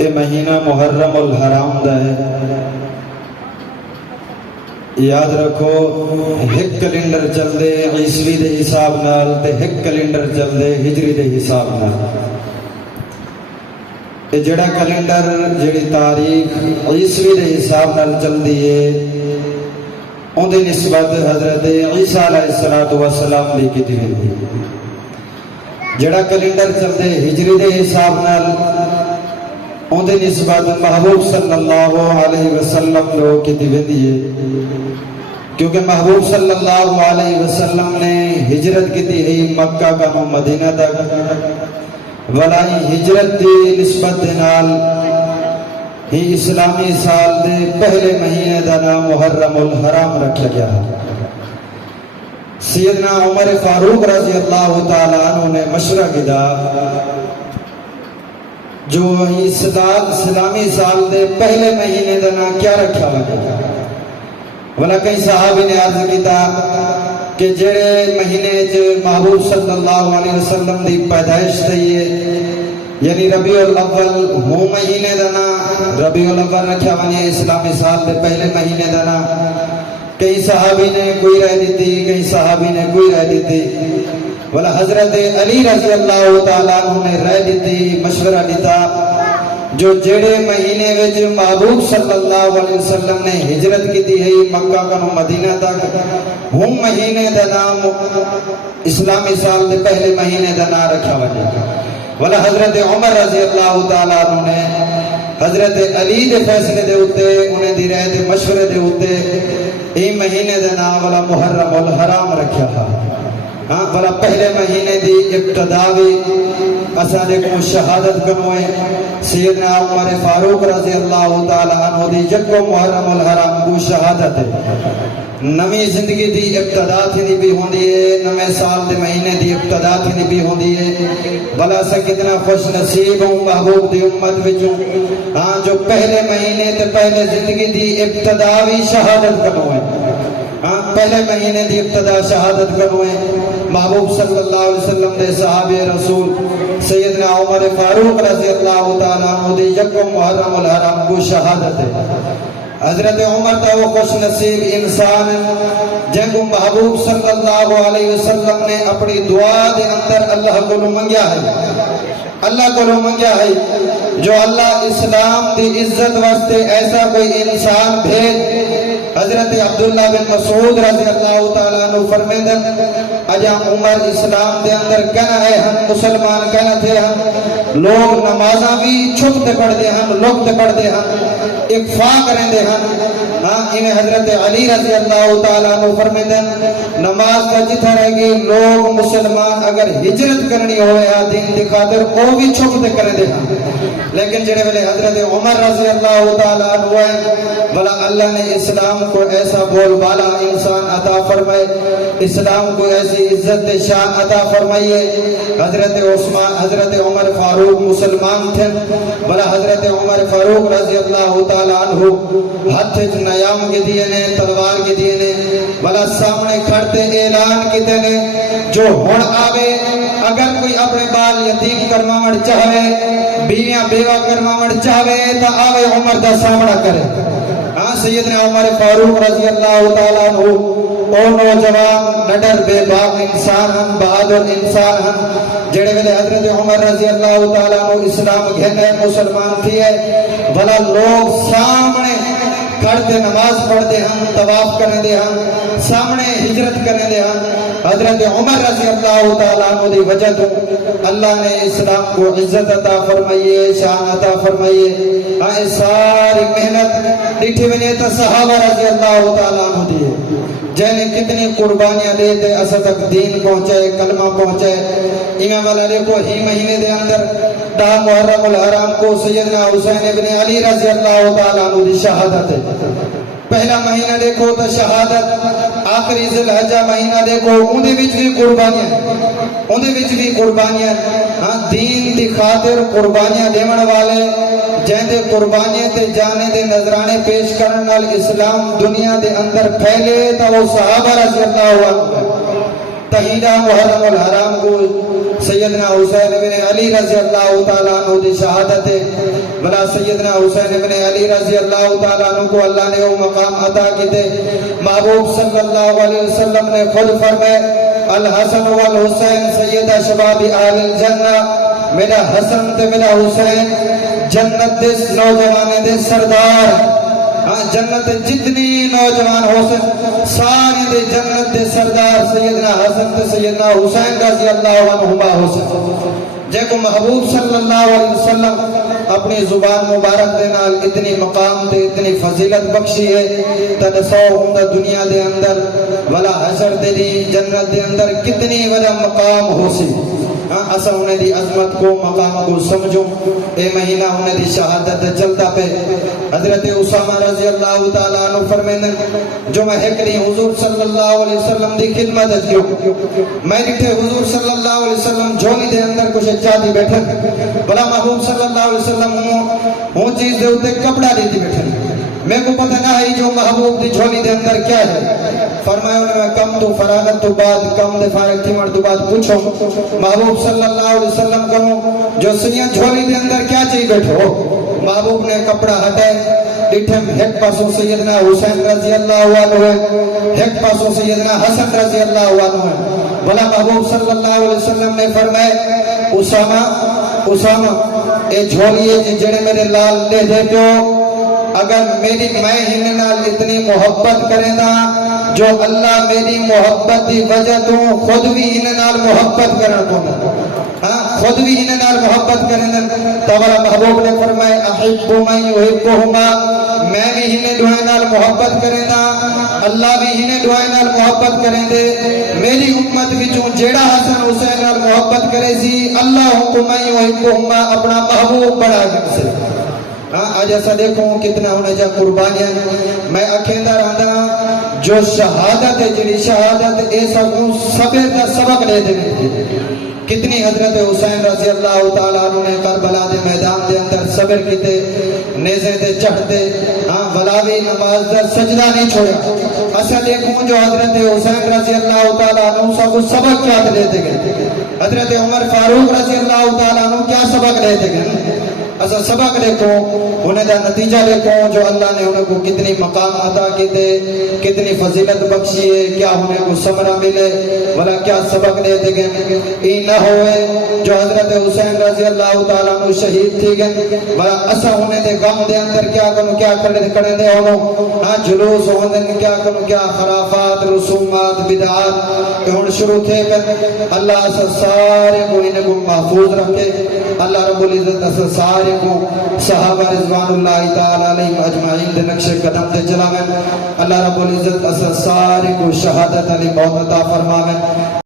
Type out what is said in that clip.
یہ مہینہ محرم الحرام دا ہے. یاد رکھو ایک کیلنڈر چل دے عیسوی دے حساب نال تے ایک کیلنڈر چل دے ہجری دے حساب نال. یہ جڑا کیلنڈر جڑی تاریخ عیسوی دے حساب نال چل دی ہے ان دی نسبت حضرت عیسیٰ علیہ السلام دی کیتی ہوئی. جڑا کیلنڈر چل دے ہجری دے حساب نال ان دی نسبت محبوب صلی اللہ علیہ وسلم لو کیتی ہوئی ہے. کیونکہ محبوب صلی اللہ علیہ وسلم نے ہجرت کیتی ہے مکہ کا مدینہ تک، ولائی ہجرت دی نسبت دے نال ہی اسلامی سال دے پہلے مہینے دا نام محرم الحرام رکھا گیا. سیدنا عمر فاروق رضی اللہ تعالیٰ عنہ نے مشورہ کیا جو اسلامی سال دے پہلے مہینے دا نام کیا رکھا گیا. ولا کئی صحابی نے عرض کیتا کہ جڑے مہینے محبوب صلی اللہ علیہ وسلم دی پیدائش تھی ہے یعنی ربیع الاول ہوں مہینے دا نام ربیع الاول رکھا ونجے اسلامی سال دے پہلے مہینے دا نام. کئی صحابی نے کوئی رائے دیتی کئی صحابی نے کوئی رائے دیتی. ولا حضرت علی رضی اللہ تعالیٰ عنہ نے رائے دیتی مشورہ دیتا جو جڑے مہینے وچ محبوب صلی اللہ علیہ وسلم نے ہجرت کی تھی ہے مکہ کا مدینہ تک ہم مہینے دا نام اسلامی سال دے پہلے مہینے دا نام رکھا ونجے. ولا حضرت عمر رضی اللہ تعالیٰ عنہ نے حضرت علی دے فیصلے دے ہوتے انہیں دی رائے دے مشورے دے ہوتے ای مہینے دا نام والا محرم الحرام رکھا تھا. ہاں بلا پہلے مہینے دی ابتداوی اسانے کو شہادت کنوئے سیدنا عمر فاروق رضی اللہ تعالیٰ عنہ دی جکو محرم الحرام کو شہادت ہے. نمی زندگی دی ابتدا تھی بھی ہوندی ہے نمے سال دے مہینے دی ابتدا تھی بھی ہوندی ہے. بلا سا کتنا خوش نصیب ہوں محبوب دی امت وچوں ہاں جو پہلے مہینے تے پہلے زندگی دی ابتداوی شہادت کنوئے. ہاں پہلے مہینے دی ابتدا شہادت کنوئے محبوب صلی اللہ علیہ وسلم دے صحابہ رسول سیدنا عمر فاروق رضی اللہ تعالیٰ عنہ دی یکم محرم الحرام کو شہادت ہے. حضرت عمر تا وہ خوش نصیب انسان جن کو محبوب صلی اللہ علیہ وسلم نے اپنی دعا دے اندر اللہ کو منگیا ہے اللہ کو منگیا ہے جو اللہ اسلام دی عزت واسطے ایسا کوئی انسان بھیج. حضرت عبداللہ بن مسعود رضی اللہ تعالیٰ عنہ فرمیدن اجا عمر اسلام دے اندر کہنا ہے ہم مسلمان کہنا تھے ہم لوگ نمازاں بھی چھپ تے پڑھ دے ہم لوگ تے پڑھ دے ہم اکفا کریں دے ہم. ہاں انہیں حضرت علی رضی اللہ تعالیٰ عنہ فرمیدن نماز کا جتھا رہ گی لوگ مسلمان اگر ہجرت کرنی ہوئے دین دی خاطر او بھی چھپ تے کریں دے ہم. لیکن جڑے والے حضرت عمر رضی اللہ تعالیٰ عنہ بلا اللہ نے اسلام کو ایسا بول بالا انسان عطا فرمائے اسلام کو ایسی عزت شان عطا فرمائیے. حضرت عثمان حضرت عمر فاروق مسلمان تھے بلا حضرت عمر فاروق رضی اللہ تعالیٰ عنہ ہاتھ نیام کے دیے نے تلوار کے دیے نے بلا سامنے کھڑتے اعلان کیتے نے جو ہن آوے اگر کوئی اپنے بال یتیم کرواوڑ چاہے بیویاں بیوہ کرواوڑ چاہے تا آوے عمر دا سامنا کرے. ہاں سیدنا عمر فاروق رضی اللہ تعالیٰ عنہ او نوجوان نڈر بے باک انسان ہم بہادر انسان ہم جڑے ویلے حضرت عمر رضی اللہ تعالیٰ عنہ اسلام گھنے مسلمان تھی ہے بھلا لوگ سامنے کھڑتے نماز پڑھتے ہم طواف کرنے دے ہم سامنے ہجرت کرنے دے ہم. حضرت عمر رضی اللہ تعالیٰ عنہ دی وجہ تو اللہ نے اسلام کو عزت عطا فرمائیے شان عطا فرمائیے. ہاں ساری محنت ڈیٹھی بنے تو صحابہ رضی اللہ تعالیٰ عنہ دیئے جنہیں کتنی قربانیاں دیتے اسا تک دین پہنچے کلمہ پہنچے. امام والا دیکھو ہی مہینے دے اندر دا محرم الحرام کو سیدنا حسین ابن علی رضی اللہ تعالیٰ عنہ دی شہادت ہے. پہلا مہینہ دیکھو تو شہادت آخری ذی الحجہ مہینہ دیکھو اندے وچ بھی قربانیاں ہاں دین دی خاطر قربانیاں دیون والے جن دے قربانیاں تے جانے دے نذرانے پیش کرن نال اسلام دنیا دے اندر پھیلے تا وہ صحابہ رضی اللہ عنہ تہیدہ محرم الحرام کو سیدنا حسین بن علی رضی اللہ تعالیٰ عنہ دی شہادت ہے بلا سیدنا حسین ابن علی رضی اللہ تعالیٰ عنہ کو اللہ نے وہ مقام عطا کی تھے. محبوب صلی اللہ علیہ وسلم نے خود فرمائے الحسن والحسین سید شباب اہل الجنہ. میرا حسن تے میرا حسین جنت دے نوجوان دے سردار. جنت جتنی نوجوان ہو سن ساری دے جنت دے سردار سیدنا حسن تے سیدنا حسین رضی اللہ عنہما ہو سن. جے کو محبوب صلی اللہ علیہ وسلم اپنی زبان مبارک دے نال اتنی مقام تے اتنی فضیلت بخشی ہے تد سو ہوں دنیا دے اندر ولا حشر دے دی جنت دے اندر کتنی ولا مقام ہو سی. اسا انہیں دی عظمت کو مقام کو سمجھوں. اے مہینہ انہیں دی شہادت چلتا پہ حضرت اسامہ رضی اللہ تعالیٰ عنہ فرمیندن جو میں ہکڑی حضور صلی اللہ علیہ وسلم دی خدمت کیوں میں ڈٹھے حضور صلی اللہ علیہ وسلم جھولی دے اندر کچھ چاہتی بیٹھن بلا محبوب صلی اللہ علیہ وسلم ہوں چیز دے ہوتے کپڑا دیتی بیٹھن. میں کو پتہ نہ ہے جو محبوب دی جھولی دے اندر کیا ہے. فرمایا انہوں نے کم تو فراغت تو بعد کم دے فارغ تھی مرد تو بعد پوچھو محبوب صلی اللہ علیہ وسلم کہوں جو سنیا جھولی دے اندر کیا چاہیے بیٹھو. محبوب نے کپڑا ہٹائے ڈٹھم ایک پاسوں سیدنا حسین رضی اللہ عنہ ہے ایک پاسوں سیدنا حسن رضی اللہ عنہ ہے. بلا محبوب صلی اللہ علیہ وسلم نے فرمائے اسامہ اے جھولی جڑے میرے لال لے دے پیو اگر میری میں ہن نال اتنی محبت کریں دا جو اللہ میری محبت دی وجہ تو خود بھی ہن نال محبت کرن کو خود بھی ہن نال محبت کریں دا تورا محبوب نے فرمائے احب من یحبہما میں بھی ہن دعائیں نال محبت کریں دا اللہ بھی ہن دعائیں نال محبت کریں دے. میری امت وچوں جیڑا حسن حسین نال محبت کرے سی اللہ کو من یحبہما اپنا محبوب بنا کر سے. آج ایسا دیکھوں کتنا ہونے جا قربانیاں میں اکھیندہ رہتا جو شہادت ہے جڑی شہادت ایسا کو صبر کا سبق لے دے کتنی حضرت حسین رضی اللہ تعالیٰ عنہ نے کربلا دے میدان دے اندر صبر کیتے نیزے تے چڑھتے ولاوی نماز دا سجدہ نہیں چھوڑا. ایسا دیکھوں جو حضرت حسین رضی اللہ تعالیٰ عنہ سب سبق کیا لیتے گئے. حضرت عمر فاروق رضی اللہ تعالیٰ عنہ کیا سبق لیتے گئے. ایسا سبق دیکھو انہیں دا نتیجہ دیکھو جو اللہ نے انہیں کو کتنی مقام عطا کیتے کتنی فضیلت بخشی ہے کیا انہیں کو ثمرہ ملے ولا کیا سبق لیتے گئے. این نہ ہوئے جو حضرت حسین رضی اللہ تعالیٰ عنہ شہید تھی گئے ولا اسا انہیں دے غم دے اندر کیا کنو کیا کرنے دے انہوں جلوس ہوندن کیا کنو کیا خرافات رسومات بدعات ہون شروع تھے کر اللہ اسا سارے کو انہیں کو محفوظ رکھے. اللہ رب العزت اسا سارے کو صحابہ رضوان اللہ تعالیٰ علیہ اجمعین دے نقش قدم دے چلاویں. اللہ رب العزت اسا سارے کو شہادت علی موت عطا فرماویں.